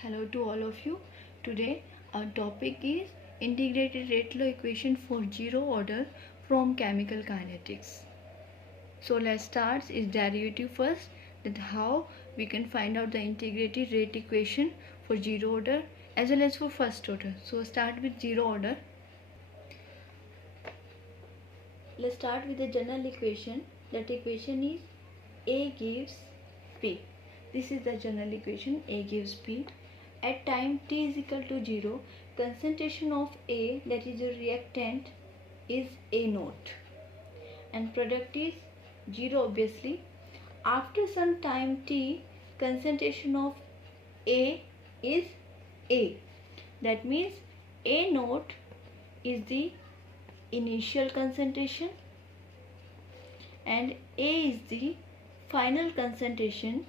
Hello to all of you. Today our topic is integrated rate law equation for zero order from chemical kinetics. So let's start its derivative first, that how we can find out the integrated rate equation for zero order as well as for first order. So start with zero order. Let's start with the general equation. That equation is A gives P. This is the general equation. A gives P. At time t is equal to 0, concentration of A, that is the reactant, is A naught and product is 0 obviously. After some time t, concentration of A is A. That means A naught is the initial concentration and A is the final concentration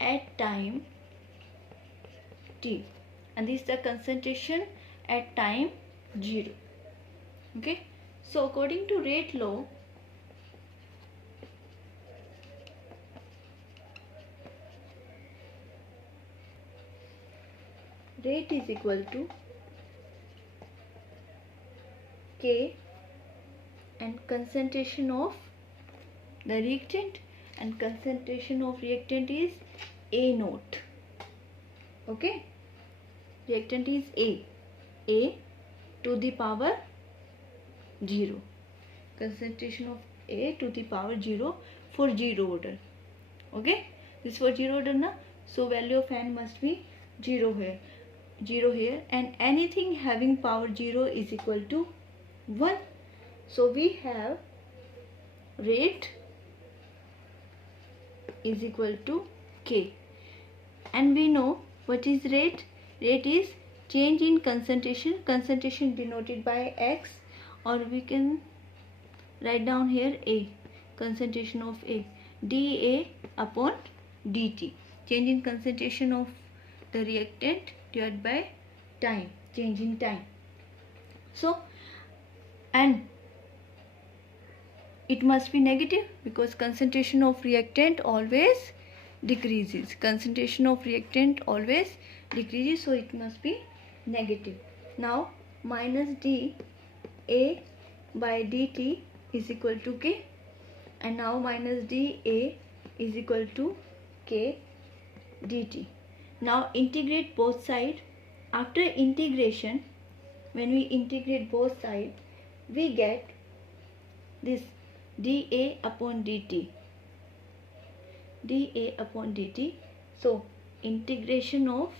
at time t, and this is the concentration at time 0. Okay, so according to rate law, rate is equal to K and concentration of the reactant, and concentration of reactant is A naught. Okay, reactant is A to the power 0, concentration of A to the power 0 for zero order. Okay, this for zero order na, so value of n must be 0 here, and anything having power 0 is equal to 1. So we have rate is equal to K, and we know what is rate. Rate is change in concentration denoted by X, or we can write down here A, concentration of A, dA upon dt, change in concentration of the reactant divided by time, change in time. So, and it must be negative because concentration of reactant always decreases. Concentration of reactant always decreases, so it must be negative. Now minus dA by dt is equal to K, and now minus dA is equal to K dt. Now integrate both sides. After integration, when we integrate both sides, we get this dA upon dt. So integration of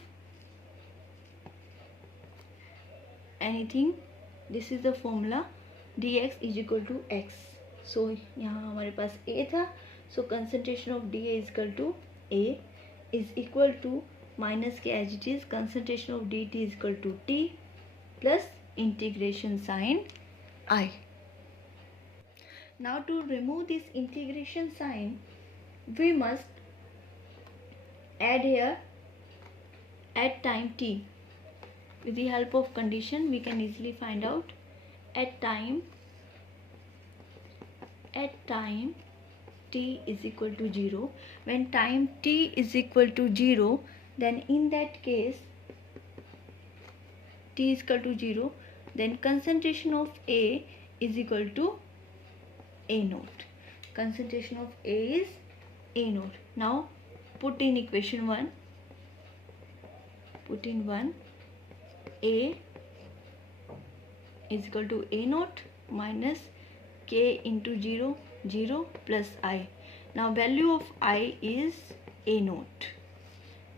anything, this is the formula, dx is equal to x. So यहाँ हमारे पास A था, so concentration of dA is equal to A is equal to minus K as it is, concentration of dt is equal to T plus integration sign I. Now to remove this integration sign, we must add here at time t. With the help of condition, we can easily find out at time t is equal to 0. When time t is equal to 0, then in that case t is equal to 0, then concentration of A is equal to A naught. Concentration of A is A naught. Now put in equation 1. Put in 1. A is equal to A naught minus K into 0 plus I. Now value of I is A naught.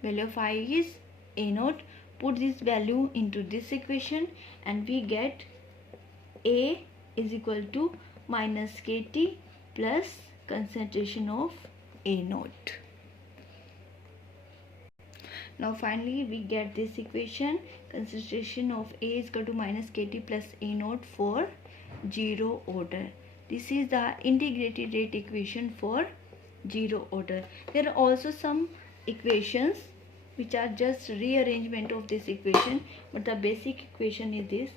Value of I is A naught. Put this value into this equation and we get A is equal to minus KT plus concentration of A naught. Now finally we get this equation, concentration of A is equal to minus KT plus A naught for zero order. This is the integrated rate equation for zero order. There are also some equations which are just rearrangement of this equation, but the basic equation is this: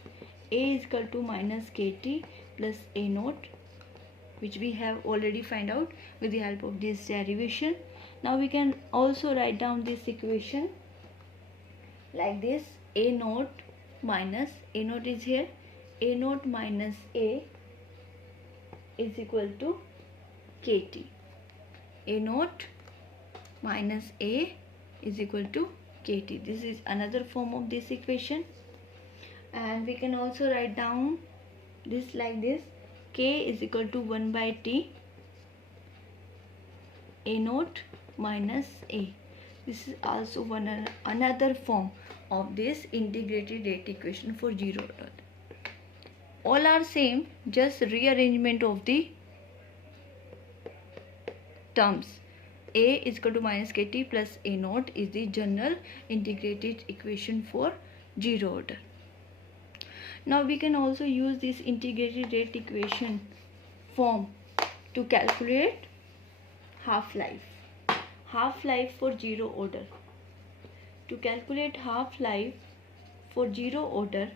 A is equal to minus KT plus A naught, which we have already find out with the help of this derivation. Now we can also write down this equation like this: a naught minus, a naught is here, a naught minus a is equal to kt. A naught minus a is equal to kt. This is another form of this equation. And we can also write down this like this: k is equal to 1 by t, a naught minus a. This is also another form of this integrated rate equation for zero order. All are same, just rearrangement of the terms. A is equal to minus kt plus a naught is the general integrated equation for zero order. Now we can also use this integrated rate equation form to calculate half-life. Half-life for zero order. To calculate half-life for zero order,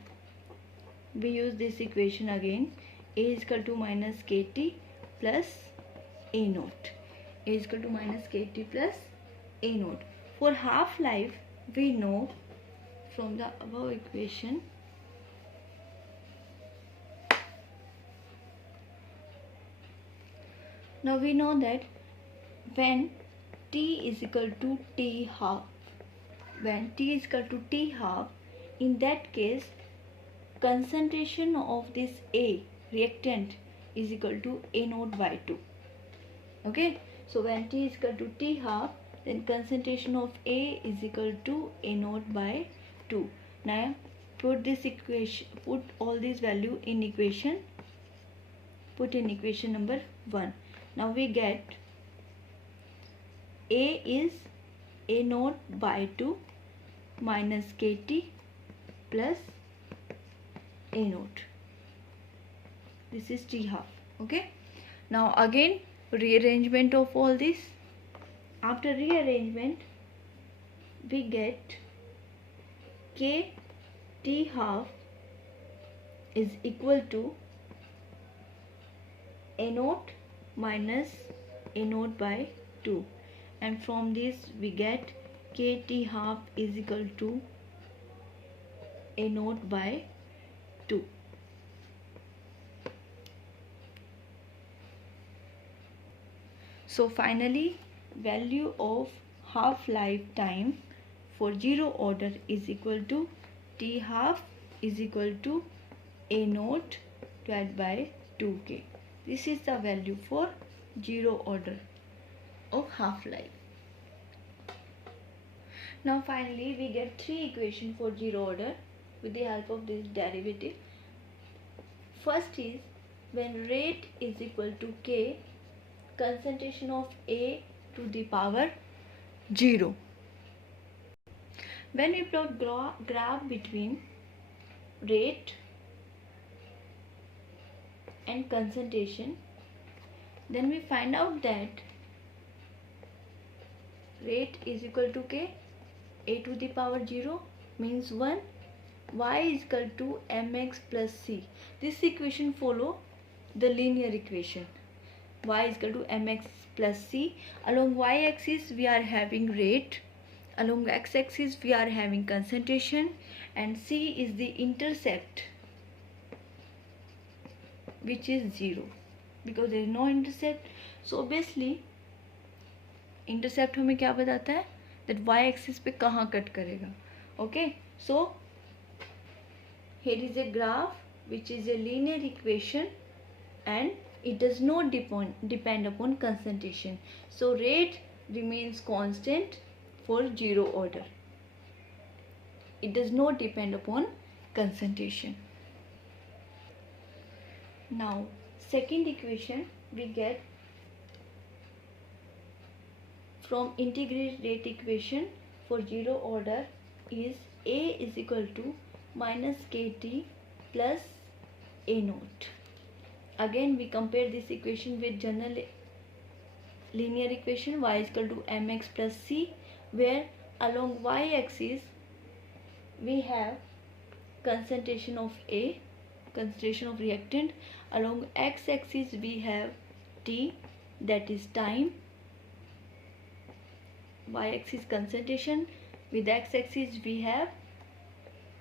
we use this equation again: a is equal to minus kt plus a naught. A is equal to minus kt plus a naught. For half-life, we know from the above equation now we know that when t is equal to t half, in that case concentration of this A reactant is equal to a naught by 2. Okay, so when t is equal to t half, then concentration of A is equal to a naught by 2. Now put this equation, put all these value in equation, put in equation number 1. Now we get A is a naught by 2 minus kt plus a naught. This is t half. Okay, now again rearrangement of all this. After rearrangement, we get k t half is equal to a naught minus a naught by 2, and from this we get kt half is equal to a naught by 2. So finally, value of half-life time for zero order is equal to t half is equal to a naught divided by 2k. This is the value for zero order of half-life. Now finally, we get three equations for zero order with the help of this derivative. First is when rate is equal to k, concentration of A to the power 0. When we plot graph between rate and concentration, then we find out that rate is equal to k, a to the power 0 means 1, y is equal to mx plus c. This equation follow the linear equation. Y is equal to mx plus c. Along y axis we are having rate, along x axis we are having concentration, and c is the intercept which is 0 because there is no intercept. So obviously intercept हमें क्या बताता है that y axis पे कहाँ cut करेगा. Okay, so here is a graph which is a linear equation and it does not depend upon concentration. So rate remains constant for zero order. It does not depend upon concentration. Now second equation we get from integrated rate equation for zero order is A is equal to minus kt plus a naught. Again we compare this equation with general linear equation y is equal to mx plus c, where along y axis we have concentration of A, concentration of reactant. Along x axis we have t, that is time, y-axis concentration, with x-axis we have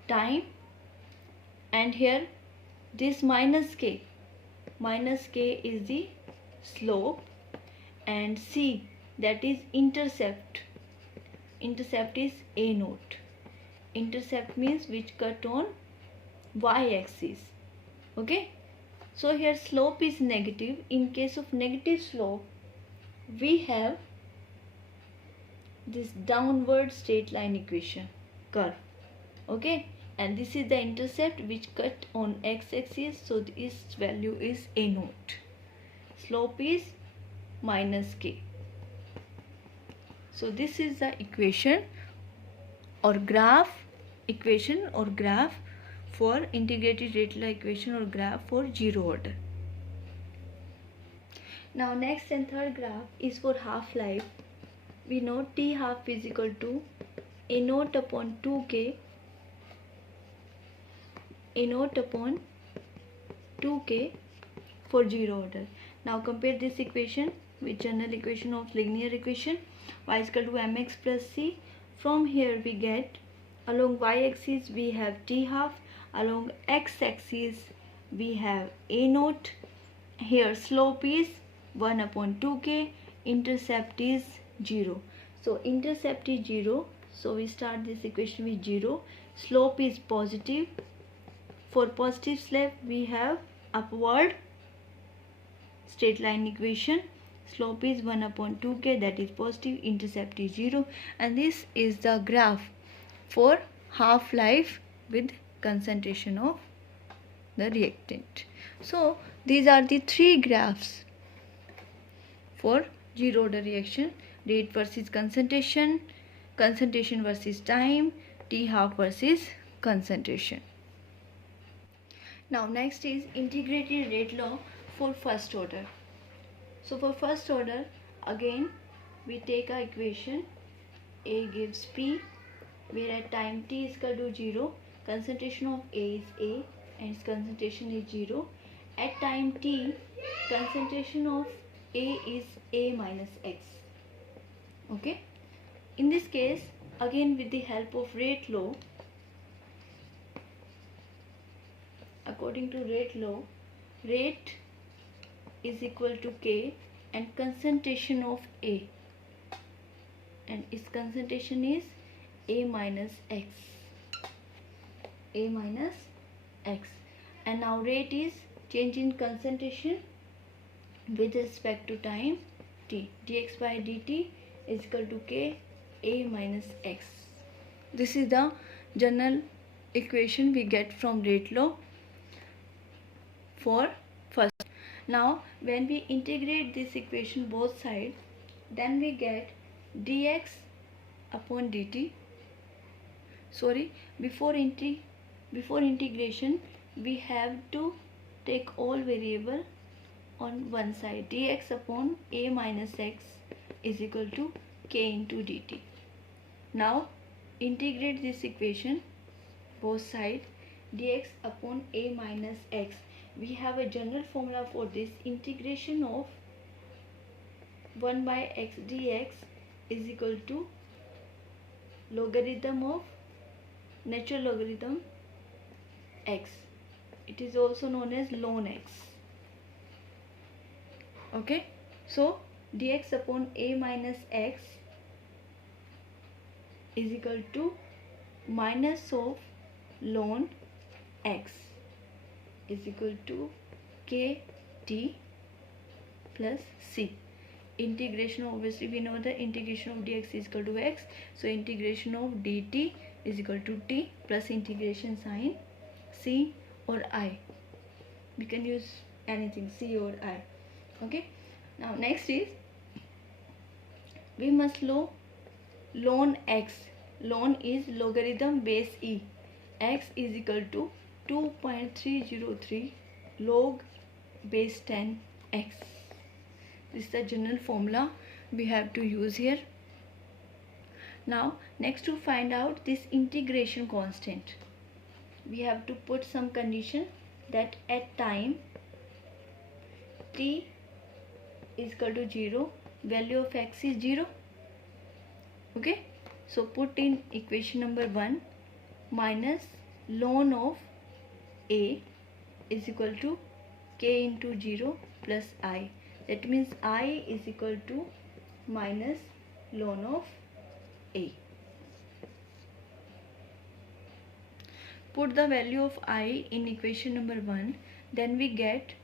time, and here this minus k is the slope, and c, that is intercept. Intercept is a naught. Intercept means which cut on y-axis. Okay, so here slope is negative. In case of negative slope, we have this downward straight line equation curve. Okay, and this is the intercept which cut on x-axis, so this value is a naught. Slope is minus k. So this is the equation or graph for integrated rate law equation or graph for zero order. Now next and third graph is for half-life. We know T half is equal to a naught upon 2k, a naught upon 2k for zero order. Now compare this equation with general equation of linear equation. Y is equal to mx plus c. From here we get, along y-axis we have T half, along x-axis we have a naught. Here slope is 1 upon 2k, intercept is 0. So intercept is 0, so we start this equation with 0. Slope is positive. For positive slope we have upward straight line equation. Slope is 1 upon 2k, that is positive, intercept is 0, and this is the graph for half-life with concentration of the reactant. So these are the three graphs for zero order reaction: rate versus concentration, concentration versus time, T half versus concentration. Now next is integrated rate law for first order. So for first order, again we take a equation A gives P, where at time t is equal to 0, concentration of A is A and its concentration is 0. At time t, concentration of A is A minus x. Okay, in this case, again with the help of rate law, according to rate law, rate is equal to k and concentration of A, and its concentration is A minus x, A minus x. And now rate is change in concentration with respect to time t. Dx by dt is equal to k A minus x. This is the general equation we get from rate law for first. Now when we integrate this equation both sides, then we get dx upon dt. Before integration we have to take all variable on one side. Dx upon A minus x is equal to k into dt. Now integrate this equation both sides. Dx upon A minus x, we have a general formula for this: integration of 1 by x dx is equal to logarithm of natural logarithm x. It is also known as ln x. Okay, so dx upon A minus x is equal to minus of ln x is equal to kt plus c. Integration, obviously we know the integration of dx is equal to x, so integration of dt is equal to t plus integration sign c or I. We can use anything, c or I. Okay, now next is we must know ln x. Ln is logarithm base e. X is equal to 2.303 log base 10 x. This is the general formula we have to use here. Now next, to find out this integration constant, we have to put some condition that at time t is equal to 0, value of x is 0, Okay, so put in equation number 1 minus ln of a is equal to k into 0 plus I. That means I is equal to minus ln of a. Put the value of I in equation number 1, then we get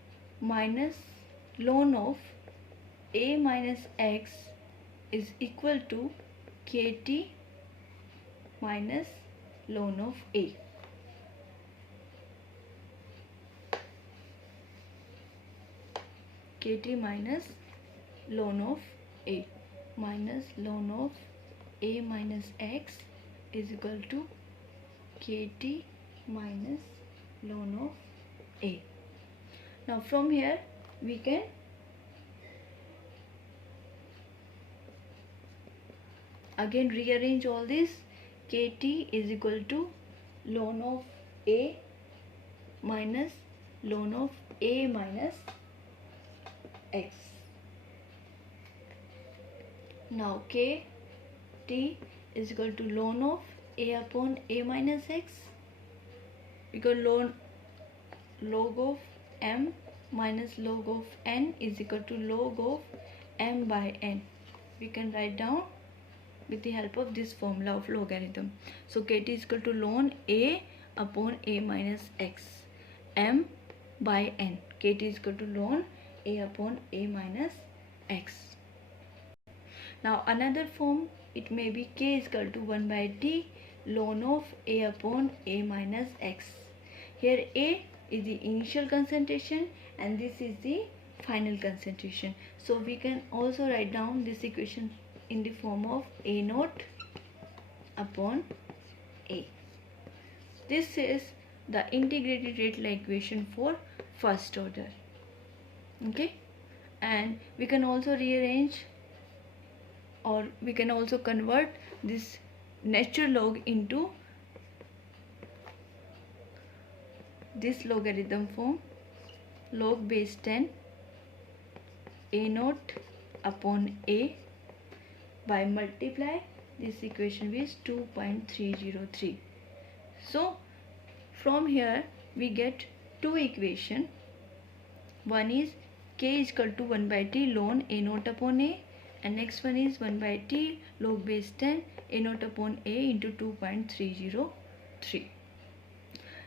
minus ln of a minus x is equal to kt minus ln of a. Kt minus ln of a minus ln of a minus x is equal to kt minus ln of a. Now from here we can again rearrange all this. Kt is equal to ln of a minus ln of a minus x. Now kt is equal to ln of a upon a minus x, because log of m minus log of n is equal to log of m by n. We can write down with the help of this formula of logarithm. So kt is equal to ln a upon a minus x, m by n. Kt is equal to ln a upon a minus x. Now another form, it may be k is equal to 1 by t ln of a upon a minus x. Here a is the initial concentration and this is the final concentration. So we can also write down this equation in the form of a naught upon a. This is the integrated rate law equation for first order. Okay, and we can also rearrange, or we can also convert this natural log into this logarithm form, log base 10 a naught upon a, by multiply this equation is 2.303. So from here we get two equation. One is k is equal to 1 by t ln a naught upon a, and next one is 1 by t log base 10 a naught upon a into 2.303.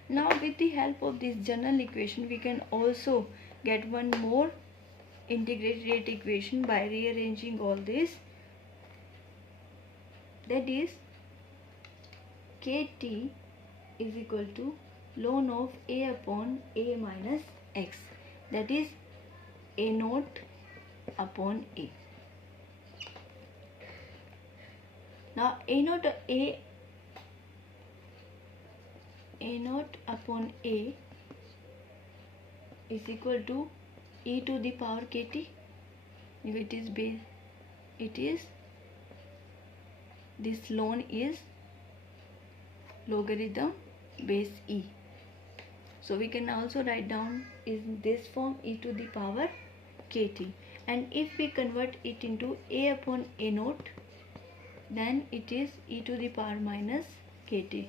Now with the help of this general equation we can also get one more integrated rate equation by rearranging all this. That is kt is equal to ln of a upon a minus x, that is a naught upon a. Now a naught upon a is equal to e to the power kt. If it is base, it is this ln is logarithm base e. So we can also write down in this form e to the power kt, and if we convert it into a upon a naught, then it is e to the power minus kt,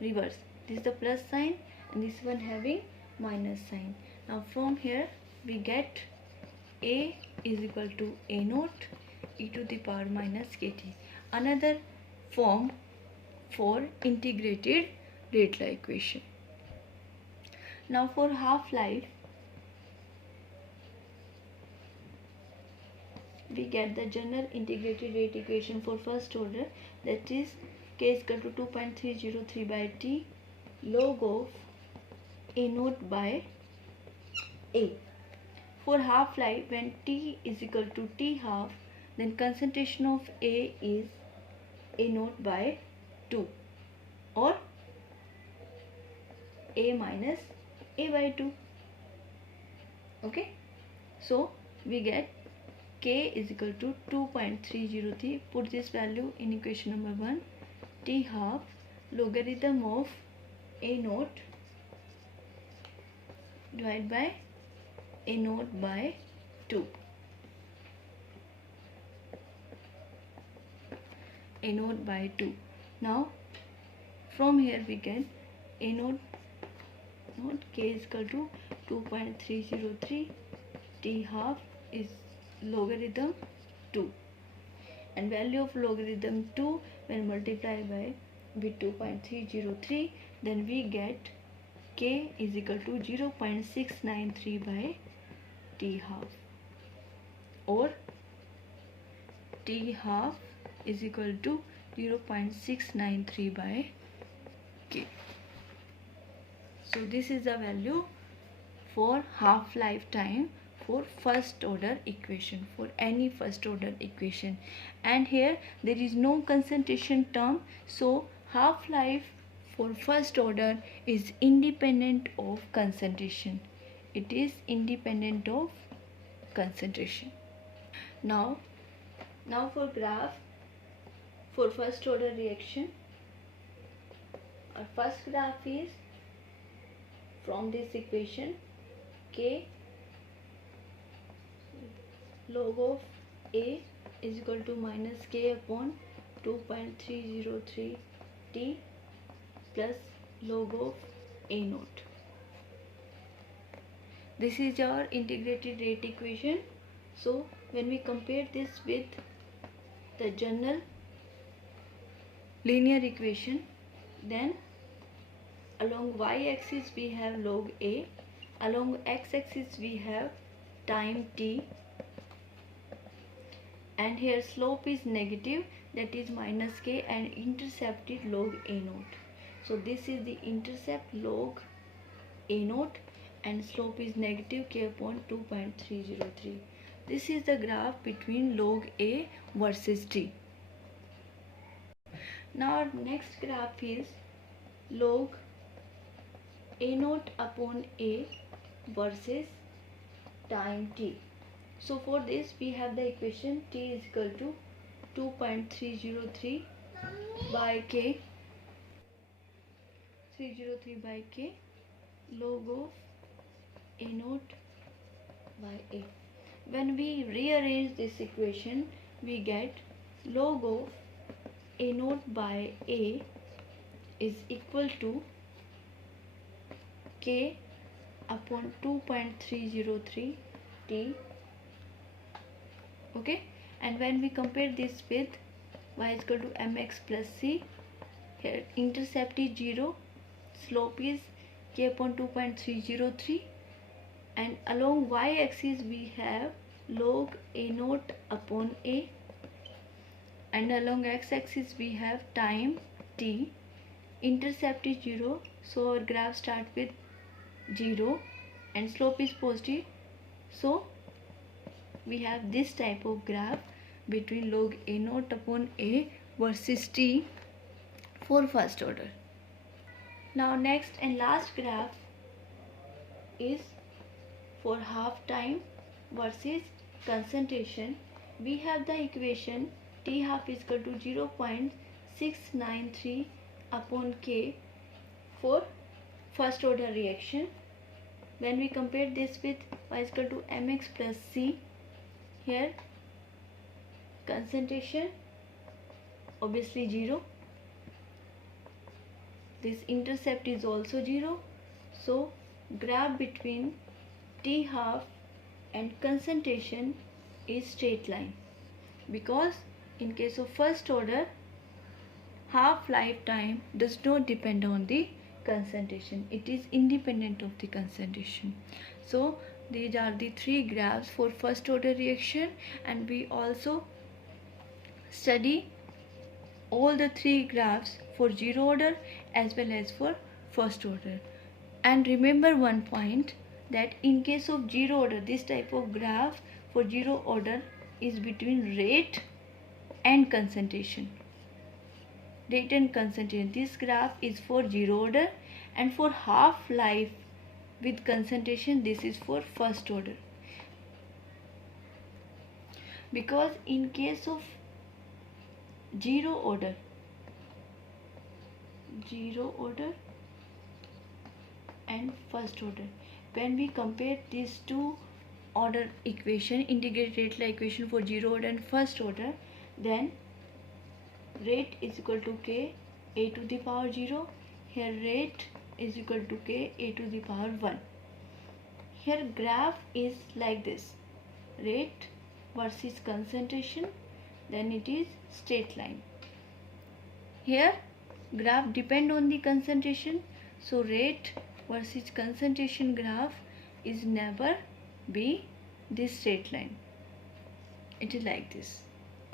reverse. This is the plus sign and this one having minus sign. Now from here we get a is equal to a naught e to the power minus kt, another form for integrated rate law equation. Now for half-life we get the general integrated rate equation for first order, that is k is equal to 2.303 by t log of a naught by a. For half-life, when t is equal to t half, then concentration of a is a naught by 2 or a minus a by 2. Okay, so we get k is equal to 2.303. Put this value in equation number 1. T half logarithm of a naught divided by a naught by 2. A naught by 2. Now from here we get A naught k is equal to 2.303. T half is logarithm 2, and value of logarithm 2 when multiplied by with 2.303, then we get k is equal to 0.693 by T half, or T half is equal to 0.693 by k. So this is the value for half lifetime for first order equation, for any first order equation. And here there is no concentration term, so half life for first order is independent of concentration. It is independent of concentration. Now for graph for first order reaction, our first graph is from this equation k log of A is equal to minus k upon 2.303 T plus log of A naught. This is our integrated rate equation. So when we compare this with the general linear equation, then along y-axis we have log A, along x-axis we have time t, and here slope is negative, that is minus k, and intercept is log A naught. So this is the intercept log A naught, and slope is negative k upon 2.303. This is the graph between log A versus t. Now our next graph is log A naught upon A versus time t. So for this we have the equation t is equal to 2.303 by k, 303 by k log of A naught by A. When we rearrange this equation, we get log of A naught by A is equal to k upon 2.303 t. Okay, and when we compare this with y is equal to mx plus c, here intercept is 0, slope is k upon 2.303, and along y-axis we have log A naught upon A, and along x-axis we have time t. Intercept is 0, so our graph starts with 0, and slope is positive, so we have this type of graph between log A naught upon A versus t for first order. Now next and last graph is for half time versus concentration. We have the equation T half is equal to 0.693 upon K for first order reaction. When we compare this with y is equal to mx plus c, here concentration obviously 0, this intercept is also 0, so graph between T half and concentration is straight line, because in case of first order half lifetime does not depend on the concentration, it is independent of the concentration. So these are the three graphs for first order reaction, and we also study all the three graphs for zero order as well as for first order. And remember one point, that in case of zero order, this type of graph for zero order is between rate and concentration. Rate and concentration. This graph is for zero order, and for half life with concentration this is for first order. Because in case of zero order and first order, when we compare these two order equation, integrated rate law equation for zero order and first order, then rate is equal to k a to the power 0. Here rate is equal to k a to the power 1. Here graph is like this, rate versus concentration, then it is straight line. Here graph depend on the concentration, so rate versus concentration graph is never be this straight line. It is like this.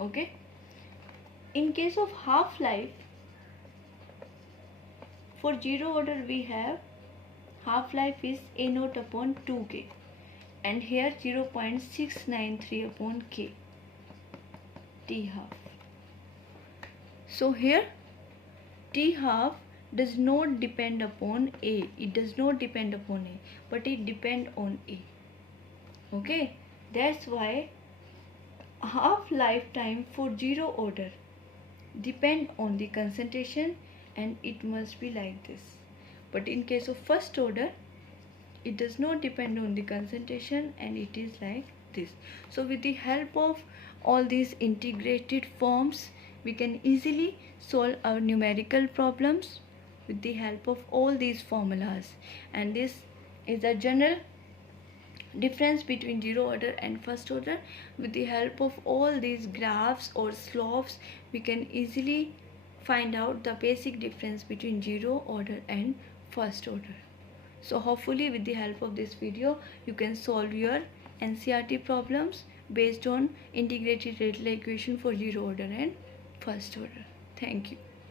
Okay. In case of half-life, for zero order we have half-life is a naught upon 2k, and here 0.693 upon k, t half. So here t half does not depend upon a, it does not depend upon a, but it depend on a. Okay, that's why half lifetime for zero order depend on the concentration, and it must be like this. But in case of first order, it does not depend on the concentration, and it is like this. So with the help of all these integrated forms, we can easily solve our numerical problems with the help of all these formulas. And this is a general difference between zero order and first order. With the help of all these graphs or slopes, we can easily find out the basic difference between zero order and first order. So hopefully with the help of this video, you can solve your NCERT problems based on integrated radial equation for zero order and first order. Thank you.